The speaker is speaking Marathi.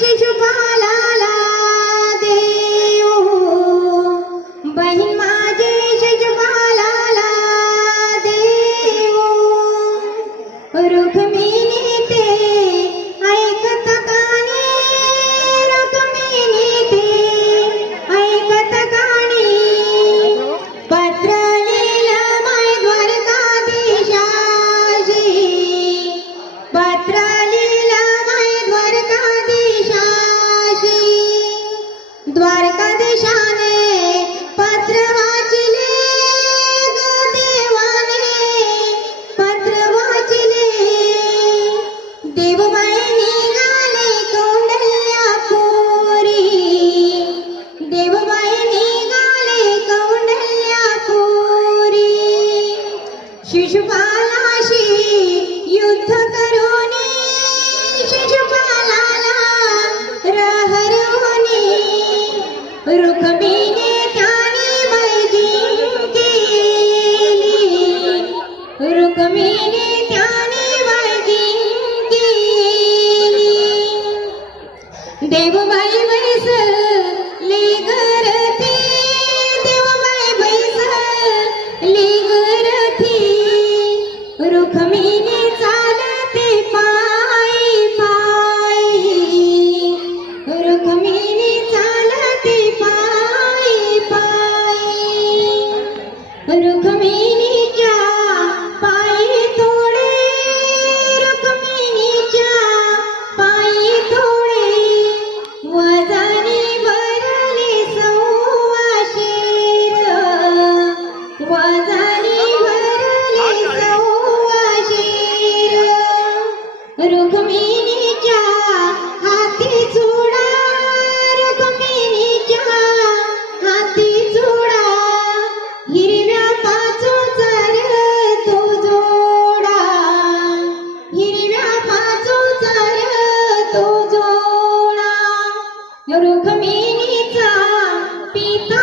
শিশুপাল शिशुपालाशी युद्ध करून शिशुपालाला रहरवणे रुक्मिणी त्याने वैजिंके रुक्मिणी त्याने वैजिंके देवबाई वैसले करते पिता